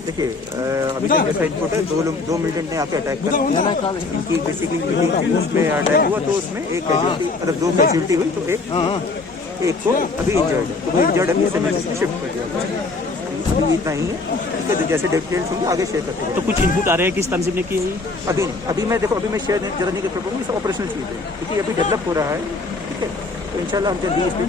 देखिए अभी तक जैसा इनपुट है, दो मिलिटेंट ने आके अटैक कर इनकी बेसिकली मीटिंग उसमें अटैक हुआ, तो उसमें एक कैजुअलिटी मतलब 2 कैजुअलिटी हुई, तो एक को अभी इंजर्ड है, तो वो इंजर्ड अभी एमरजेंसी शिफ्ट कर दिया। इतना ही है, जैसे डिटेल्स होंगे आगे शेयर करते हैं। तो कुछ इनपुट आ रहे हैं किस तंजीम ने की है? अभी मैं देखो, अभी मैं शेयर ज़्यादा नहीं कर सकूँगा, इस ऑपरेशनल चीज़ है क्योंकि अभी डेवलप हो रहा है, ठीक है, तो इंशाल्लाह हम जल्दी इस पर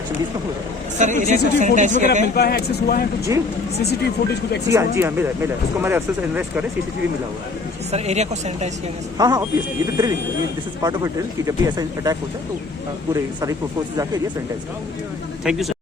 एक्शन बीच में हो रहा है। सर सीसीटीवी फुटेज वगैरह मिल पाया है, एक्सेस हुआ है कुछ? जी सीसीटीवी फुटेज कुछ एक्सेस? जी हाँ मिला उसको हमारे अफसर इन्वेस्ट करें, सीसीटीवी मिला हुआ है। सर एरिया को सैनिटाइज किया गया? हाँ ऑब्वियसली, ये तो drilling, this is part of a drill कि जब भी ऐसा अटैक होता है तो पूरे सारी फोर्सेज आके एरिया सैनिटाइज करें। Thank you sir.